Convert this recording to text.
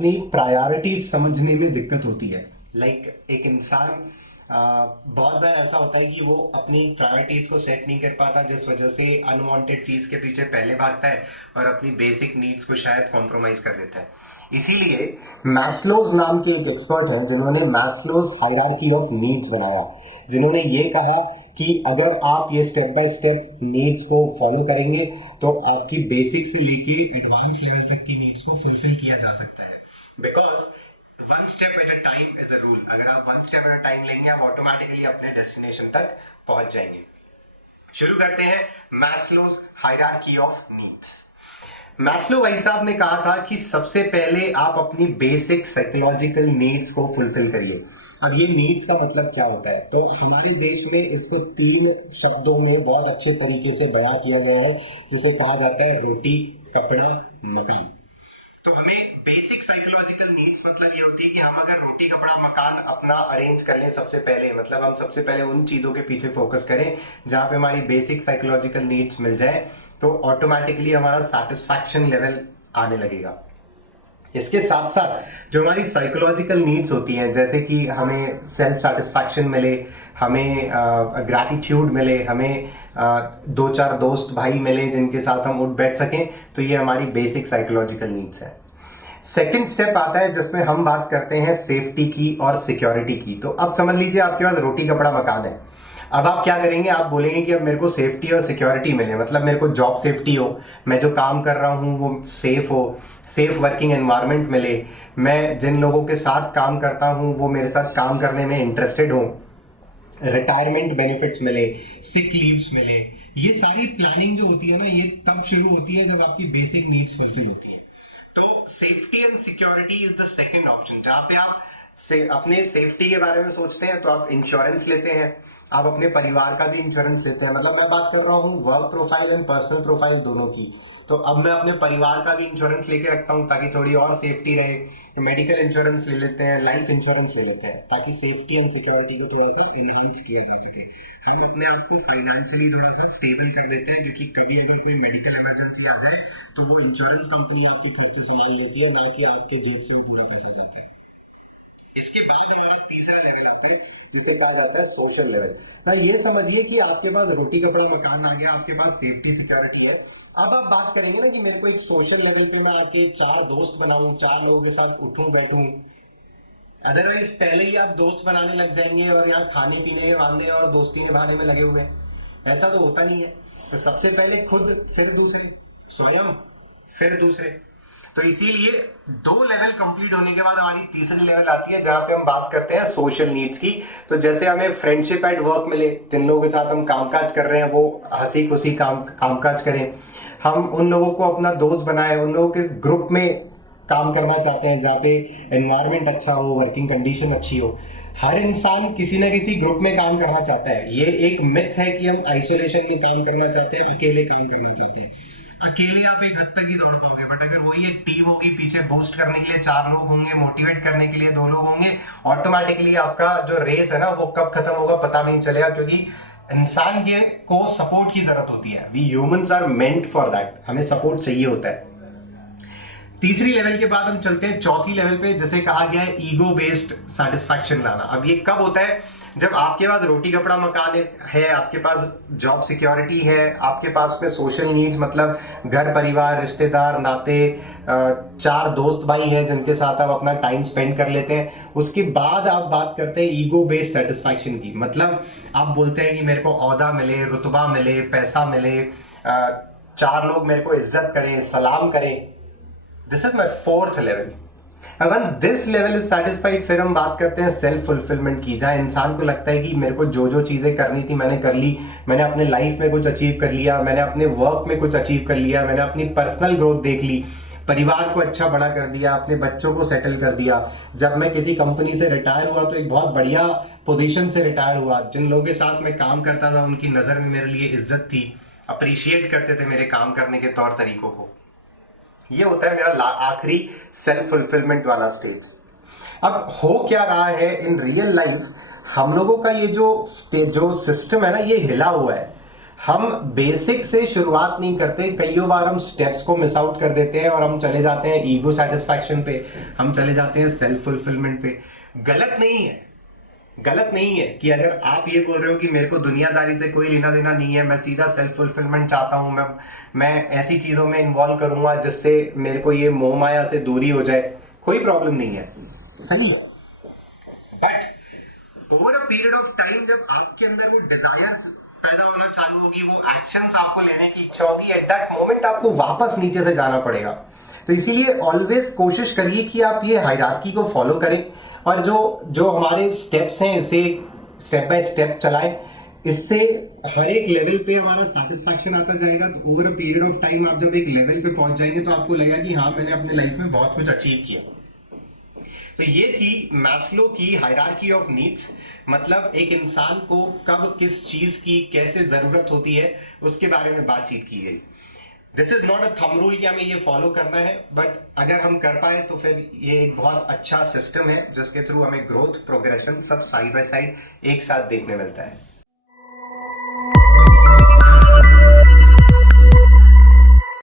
अपनी प्रायोरिटीज समझने में दिक्कत होती है। एक इंसान बहुत बार ऐसा होता है कि वो अपनी प्रायोरिटीज को सेट नहीं कर पाता, जिस वजह से अनवांटेड चीज के पीछे पहले भागता है और अपनी बेसिक नीड्स को शायद कॉम्प्रोमाइज कर देता है। इसीलिए मैस्लोज नाम के एक एक्सपर्ट हैं जिन्होंने मैस्लोज हायरार्की ऑफ नीड्स बनाया, जिन्होंने ये कहा कि अगर आप ये स्टेप बाय स्टेप नीड्स को फॉलो करेंगे तो आपकी बेसिक से लेके एडवांस लेवल तक की नीड्स को फुलफिल किया जा सकता है। Because one step at a time is a rule. अगर आप one step at a time लेंगे आप ऑटोमेटिकली अपने डेस्टिनेशन तक पहुंच जाएंगे। शुरू करते हैं Maslow's hierarchy of needs. Maslow भाई साहब ने कहा था कि सबसे पहले आप अपनी बेसिक साइकोलॉजिकल नीड्स को फुलफिल करिए। अब ये नीड्स का मतलब क्या होता है, तो हमारे देश में इसको 3 शब्दों में बहुत अच्छे तरीके से बयां किया गया है, जिसे कहा जाता है रोटी, कपड़ा, मकान। तो हमें बेसिक साइकोलॉजिकल नीड्स मतलब ये होती है कि हम अगर रोटी, कपड़ा, मकान अपना अरेंज कर लें सबसे पहले, मतलब हम सबसे पहले उन चीज़ों के पीछे फोकस करें जहाँ पे हमारी बेसिक साइकोलॉजिकल नीड्स मिल जाए, तो ऑटोमेटिकली हमारा सेटिस्फैक्शन लेवल आने लगेगा। इसके साथ साथ जो हमारी साइकोलॉजिकल नीड्स होती हैं, जैसे कि हमें सेल्फ सेटिस्फैक्शन मिले, हमें ग्रैटिट्यूड मिले, हमें 2-4 दोस्त भाई मिले जिनके साथ हम उठ बैठ सकें, तो ये हमारी बेसिक साइकोलॉजिकल नीड्स है। सेकेंड स्टेप आता है जिसमें हम बात करते हैं सेफ्टी की और सिक्योरिटी की। तो अब समझ लीजिए आपके पास रोटी, कपड़ा, मकान है। अब आप क्या करेंगे, आप बोलेंगे कि अब मेरे को सेफ्टी और सिक्योरिटी मिले, मतलब मेरे को जॉब सेफ्टी हो, मैं जो काम कर रहा हूँ वो सेफ हो, सेफ वर्किंग एनवायरनमेंट मिले, मैं जिन लोगों के साथ काम करता हूँ वो मेरे साथ काम करने में इंटरेस्टेड हो, रिटायरमेंट बेनिफिट्स मिले, सिक लीव्स मिले। ये सारी प्लानिंग जो होती है ना, ये तब शुरू होती है जब आपकी बेसिक नीड्स फुलफिल होती है। तो safety and security is the second option, जहां पे आप अपने सेफ्टी के बारे में सोचते हैं तो आप इंश्योरेंस लेते हैं, आप अपने परिवार का भी इंश्योरेंस लेते हैं। मतलब मैं बात कर रहा हूँ work profile and personal profile दोनों की। तो अब मैं अपने परिवार का भी इंश्योरेंस लेके रखता हूँ ताकि थोड़ी और सेफ्टी रहे। मेडिकल इंश्योरेंस ले लेते हैं, लाइफ इंश्योरेंस ले लेते हैं, ताकि सेफ्टी एंड सिक्योरिटी को थोड़ा सा इनहांस किया जा सके। हम अपने आप को फाइनेंशियली थोड़ा सा स्टेबल कर देते हैं, क्योंकि कभी अगर कोई मेडिकल इमरजेंसी आ जाए तो वो इंश्योरेंस कंपनी आपके खर्चे संभाल लेती है, ना कि आपके जेब से वो पूरा पैसा जाता है। इसके बाद हमारा तीसरा लेवल आता है जिसे कहा जाता है सोशल लेवल। ना ये समझिए कि आपके पास रोटी, कपड़ा, मकान आ गया, आपके पास सेफ्टी सिक्योरिटी है। अब आप बात करेंगे ना कि मेरे को एक सोशल लेवल पे मैं आके 4 दोस्त बनाऊं, 4 लोगों के साथ उठूं बैठूं। अदरवाइज पहले ही आप दोस्त बनाने लग जाएंगे और यहाँ खाने पीने वाने और दोस्ती निभाने में लगे हुए हैं। ऐसा तो होता नहीं है। तो सबसे पहले खुद, फिर दूसरे, स्वयं, फिर दूसरे। तो इसीलिए 2 लेवल कंप्लीट होने के बाद हमारी तीसरी लेवल आती है जहां पे हम बात करते हैं सोशल नीड्स की। तो जैसे हमें फ्रेंडशिप एट वर्क मिले, जिन लोगों के साथ हम कामकाज कर रहे हैं वो हंसी खुशी कामकाज करें, हम उन लोगों को अपना दोस्त बनाए, उन लोगों के ग्रुप में काम करना चाहते हैं जहाँ पे एनवायरनमेंट अच्छा हो, वर्किंग कंडीशन अच्छी हो। हर इंसान किसी ना किसी ग्रुप में काम करना चाहता है। ये एक मिथ है कि हम आइसोलेशन में काम करना चाहते हैं, अकेले काम करना चाहते हैं। अकेले आप एक हद तक ही दौड़ पाओगे, बट अगर वही एक टीम होगी, पीछे बूस्ट करने के लिए 4 लोग होंगे, मोटिवेट करने के लिए 2 लोग होंगे, ऑटोमेटिकली आपका जो रेस है ना वो कब खत्म होगा पता नहीं चलेगा, क्योंकि इंसान के को सपोर्ट की जरूरत होती है। We humans are meant for that, हमें सपोर्ट चाहिए होता है। तीसरी लेवल के बाद हम चलते हैं चौथी लेवल पे, जैसे कहा गया है ईगो बेस्ड सेटिस्फैक्शन लाना। अब ये कब होता है, जब आपके पास रोटी, कपड़ा, मकान है, आपके पास जॉब सिक्योरिटी है, आपके पास में सोशल नीड्स मतलब घर परिवार, रिश्तेदार, नाते, 4 दोस्त भाई हैं जिनके साथ आप अपना टाइम स्पेंड कर लेते हैं। उसके बाद आप बात करते हैं ईगो बेस्ड सेटिस्फैक्शन की। मतलब आप बोलते हैं कि मेरे को ओहदा मिले, रुतबा मिले, पैसा मिले, 4 लोग मेरे को इज्जत करें, सलाम करें। This is my 4th level. Once this level is satisfied, फिर हम बात करते हैं सेल्फ फुलफिलमेंट की, जहां इंसान को लगता है कि मेरे को जो जो चीजें करनी थी मैंने कर ली, मैंने अपने लाइफ में कुछ अचीव कर लिया, मैंने अपने वर्क में कुछ अचीव कर लिया, मैंने अपनी पर्सनल ग्रोथ देख ली, परिवार को अच्छा बड़ा कर दिया, अपने बच्चों को सेटल कर दिया। जब मैं किसी कंपनी से रिटायर हुआ तो एक बहुत बढ़िया पोजीशन से रिटायर हुआ। जिन लोगों के साथ मैं काम करता था उनकी नजर में मेरे लिए इज्जत थी, अप्रिशिएट करते थे मेरे काम करने के तौर तरीकों को। ये होता है मेरा आखिरी सेल्फ फुलफिलमेंट वाला स्टेज। अब हो क्या रहा है इन रियल लाइफ, हम लोगों का ये जो सिस्टम है ना, ये हिला हुआ है। हम बेसिक से शुरुआत नहीं करते, कई बार हम स्टेप्स को मिस आउट कर देते हैं और हम चले जाते हैं ईगो सेटिस्फैक्शन पे, हम चले जाते हैं सेल्फ फुलफिलमेंट पे। गलत नहीं है, गलत नहीं है कि अगर आप ये बोल रहे हो कि मेरे को दुनियादारी से कोई लेना देना नहीं है, मैं सीधा सेल्फ फुलफिलमेंट चाहता हूं, मैं ऐसी चीजों में इन्वॉल्व करूंगा जिससे मेरे को ये मोह माया से दूरी हो जाए, कोई प्रॉब्लम नहीं है, सही है। But over a period of time जब आपके अंदर वो डिजायर्स पैदा होना चालू होगी, वो एक्शंस आपको लेने की इच्छा होगी, एट दैट मोमेंट आपको वापस नीचे से जाना पड़ेगा। तो इसीलिए ऑलवेज कोशिश करिए कि आप ये हायरार्की को फॉलो करें और जो जो हमारे स्टेप्स हैं इसे स्टेप बाय स्टेप चलाएं। इससे हर एक लेवल पे हमारा सेटिस्फैक्शन आता जाएगा। तो over a period of time आप जब एक लेवल पे पहुंच जाएंगे तो आपको लगेगा कि हाँ, मैंने अपने लाइफ में बहुत कुछ अचीव किया। तो ये थी मैस्लो की हायरार्की ऑफ नीड्स, मतलब एक इंसान को कब किस चीज की कैसे जरूरत होती है उसके बारे में बातचीत की गई। This is not a thumb rule कि हमें ये फॉलो करना है, बट अगर हम कर पाए तो फिर ये एक बहुत अच्छा सिस्टम है जिसके थ्रू हमें ग्रोथ, प्रोग्रेशन सब साइड बाय साइड एक साथ देखने मिलता है।